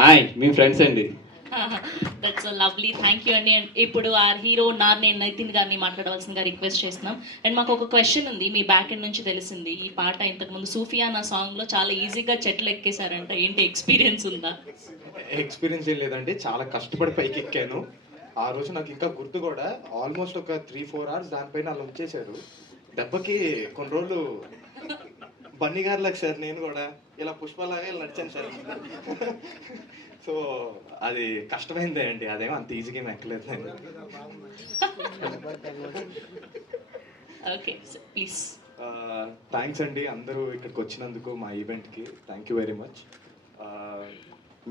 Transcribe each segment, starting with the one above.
Hi మీ friends అండి. That's so lovely, thank you అండి. And ఇప్పుడు ఆ హీరో నేను నితిన్ గారిని మాట్లాడవలసిందిగా రిక్వెస్ట్ చేస్తున్నాం. అండ్ మాకు ఒక క్వశ్చన్ ఉంది, మీ బ్యాక్ ఎండ్ నుంచి తెలిసింది ఈ పాట ఇంతకుముందు సూఫియా నా సాంగ్లో చాలా ఈజీగా చెట్లు ఎక్కేశారంట, ఏంటి ఎక్స్పీరియన్స్ ఉందా? ఎక్స్పీరియన్స్ ఏం లేదండి, చాలా కష్టపడి పైకి ఎక్కాను. ఆ రోజు నాకు ఇంకా గుర్తు కూడా, ఆల్మోస్ట్ ఒక 3-4 అవర్స్ దానిపైన అలా ఉంచేశారు. దెబ్బకి కొన్ని రోజులు బన్నీ గారిలాగా సార్ నేను కూడా ఇలా పుష్పలాగా ఇలా నడిచాను సార్. సో అది కష్టమైందే అండి, అదేమో అంత ఈజీగా ఏమి ఎక్కలేదు నేను. Okay please. థ్యాంక్స్ అండి అందరూ ఇక్కడికి వచ్చినందుకు, మా ఈవెంట్కి థ్యాంక్ యూ వెరీ మచ్.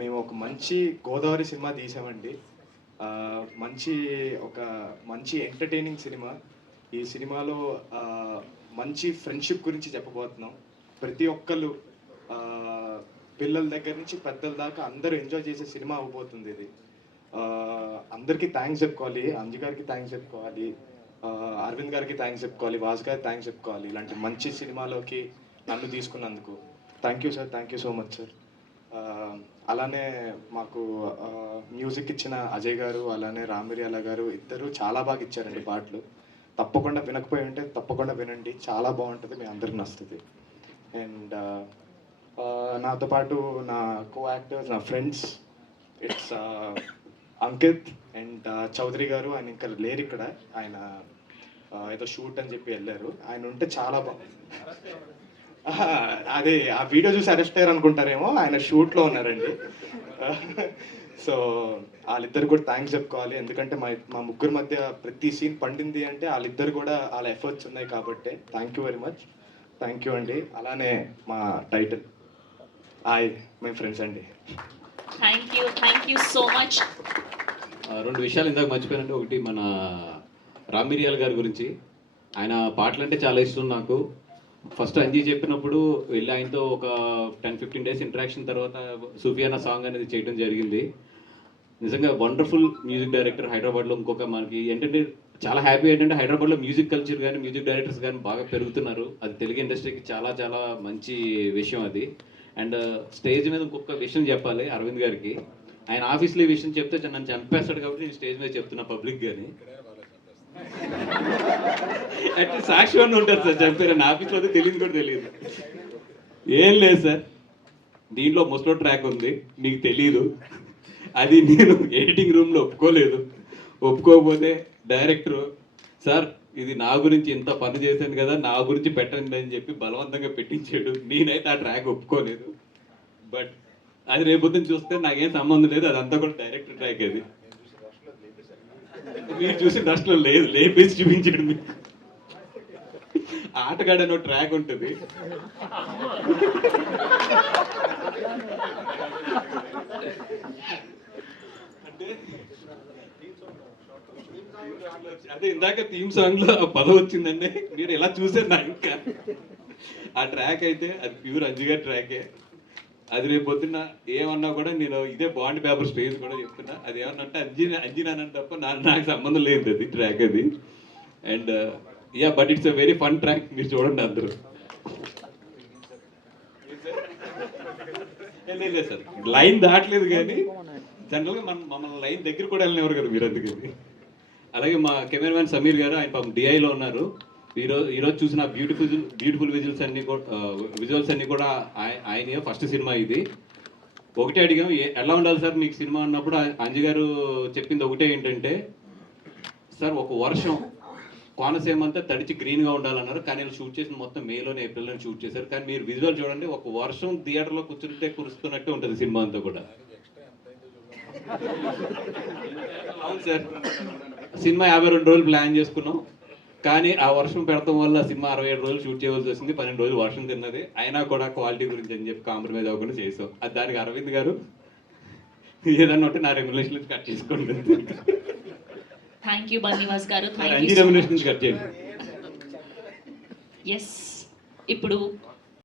మేము ఒక మంచి గోదావరి సినిమా తీసామండి. ఒక మంచి ఎంటర్టైనింగ్ సినిమా. ఈ సినిమాలో మంచి ఫ్రెండ్షిప్ గురించి చెప్పబోతున్నాం. ప్రతి ఒక్కళ్ళు పిల్లల దగ్గర నుంచి పెద్దల దాకా అందరూ ఎంజాయ్ చేసే సినిమా అవ్వబోతుంది ఇది. అందరికీ థ్యాంక్స్ చెప్పుకోవాలి, అంజు గారికి థ్యాంక్స్ చెప్పుకోవాలి, అరవింద్ గారికి థ్యాంక్స్ చెప్పుకోవాలి, వాస్ గారికి థ్యాంక్స్ చెప్పుకోవాలి, ఇలాంటి మంచి సినిమాలోకి నన్ను తీసుకున్నందుకు. Thank you sir, thank you so much sir. అలానే మాకు మ్యూజిక్ ఇచ్చిన అజయ్ గారు, అలానే రామిరియాల గారు, ఇద్దరు చాలా బాగా ఇచ్చారండి పాటలు. తప్పకుండా వినకపోయి ఉంటే తప్పకుండా వినండి, చాలా బాగుంటుంది, మీ అందరికి నచ్చుతుంది. అండ్ నాతో పాటు నా కో యాక్టర్స్, నా friends, it's Ankit and Chaudhary గారు. ఆయన ఇంకా లేరు ఇక్కడ, ఆయన ఏదో షూట్ అని చెప్పి వెళ్ళారు. ఆయన ఉంటే చాలా అదే ఆ వీడియో చూసి అరెస్ట్ అయ్యారు అనుకుంటారేమో, ఆయన షూట్లో ఉన్నారండి. సో వాళ్ళిద్దరు కూడా థ్యాంక్స్ చెప్పుకోవాలి, ఎందుకంటే మా ముగ్గురు మధ్య ప్రతి సీన్ పండింది అంటే వాళ్ళిద్దరు కూడా వాళ్ళ ఎఫర్ట్స్ ఉన్నాయి కాబట్టి. Thank you very much, thank you అండి. అలానే మా టైటిల్ హాయ్ మై ఫ్రెండ్స్ అండి. Thank you so much. రెండు విషయాలు ఇందాక మర్చిపోయానంటే, ఒకటి మన రామిరియాల్ గారి గురించి. ఆయన పాటలు అంటే చాలా ఇష్టం నాకు. ఫస్ట్ అంజీ చెప్పినప్పుడు వెళ్ళి ఆయనతో ఒక 10-15 డేస్ ఇంటరాక్షన్ తర్వాత సూఫియానా సాంగ్ అనేది చేయడం జరిగింది. నిజంగా వండర్ఫుల్ మ్యూజిక్ డైరెక్టర్. హైదరాబాద్లో ఇంకొక మనకి ఏంటంటే చాలా హ్యాపీ ఏంటంటే హైదరాబాద్లో మ్యూజిక్ కల్చర్ కానీ మ్యూజిక్ డైరెక్టర్స్ కానీ బాగా పెరుగుతున్నారు. అది తెలుగు ఇండస్ట్రీకి చాలా చాలా మంచి విషయం అది. అండ్ స్టేజ్ మీద ఇంకొక విషయం చెప్పాలి అరవింద్ గారికి. ఆయన ఆఫీస్లో ఈ విషయం చెప్తే నన్ను చంపేస్తాడు కాబట్టి నేను స్టేజ్ మీద చెప్తున్నా పబ్లిక్ గాని. అంటే సాక్షి అని ఉంటారు సార్, చంపారు నా ఆఫీస్లో తెలియదు కూడా తెలియదు. ఏం లేదు సార్, దీంట్లో ముస్లో ట్రాక్ ఉంది, మీకు తెలియదు. అది నేను ఎడిటింగ్ రూమ్లో ఒప్పుకోకపోతే డైరెక్టరు సార్ ఇది నా గురించి ఇంత పని చేశాను కదా, నా గురించి పెట్టండి అని చెప్పి బలవంతంగా పెట్టించాడు. నేనైతే ఆ ట్రాక్ ఒప్పుకోలేదు. బట్ అది రేపొద్దున చూస్తే నాకేం సంబంధం లేదు, అదంతా కూడా డైరెక్టర్ ట్రాక్. అది మీరు చూసి డస్ట్లో లేదు, లేపేసి చూపించాడు. మీకు ఆటగాడనో ట్రాక్ ఉంటుంది, అంటే అదే ఇందాక థీమ్ సాంగ్ లో ఆ పదం వచ్చిందండి, మీరు ఎలా చూసారు నా ఇంకా. ఆ ట్రాక్ అయితే అది ప్యూర్ అంజు గారి ట్రాకే. అది రేపు పొద్దున్న ఏమన్నా కూడా నేను ఇదే బాండ్ పేపర్ స్టేజ్ కూడా చెప్తున్నా, అది ఏమన్నా అంటే అంజినానని తప్ప నాకు సంబంధం లేదు అది ట్రాక్ అది. And yeah but it's a very fun track, మీరు చూడండి అందరూ. లేదు సార్ లైన్ దాటలేదు, కానీ జనరల్గా మమ్మల్ని లైన్ దగ్గర కూడా వెళ్ళినవారు కదా మీరు, అందుకని. అలాగే మా కెమెరామ్యాన్ సమీర్ గారు, ఆయన పాపం డిఐలో ఉన్నారు. ఈరోజు చూసిన బ్యూటిఫుల్ విజువల్స్ అన్ని కూడా ఆయన ఫస్ట్ సినిమా ఇది. ఒకటే అడిగాం ఎలా ఉండాలి సార్ మీకు సినిమా అన్నప్పుడు అంజు గారు చెప్పింది ఒకటే ఏంటంటే, సార్ ఒక వర్షం కోనసీమ అంతా తడిచి గ్రీన్గా ఉండాలన్నారు, కానీ వీళ్ళు షూట్ చేసిన మొత్తం మేలోనే ఏప్రిల్లోనే షూట్ చేశారు. కానీ మీరు విజువల్ చూడండి, ఒక వర్షం థియేటర్లో కూర్చుంటే కురుస్తున్నట్టే ఉంటుంది సినిమా అంతా కూడా. అవును సార్, సినిమా 52 రోజులు ప్లాన్ చేసుకున్నాం, కానీ ఆ వర్షం పెడతాం వల్ల సినిమా 67 రోజులు షూట్ చేయవలసి వస్తుంది. 12 రోజులు వర్షం తిన్నది, అయినా కూడా క్వాలిటీ గురించి అని చెప్పి కాంప్రమైజ్ అవ్వకుండా చేసాం. అది దానికి అరవింద్ గారు ఏదన్నా ఉంటే నా రెమ్యులేషన్ నుంచి కట్ చేసుకోండి. థ్యాంక్ యూ బన్నీవాస్ గారు. రెమ్యులేషన్ నుంచి కట్ చేయండి. ఎస్, ఇప్పుడు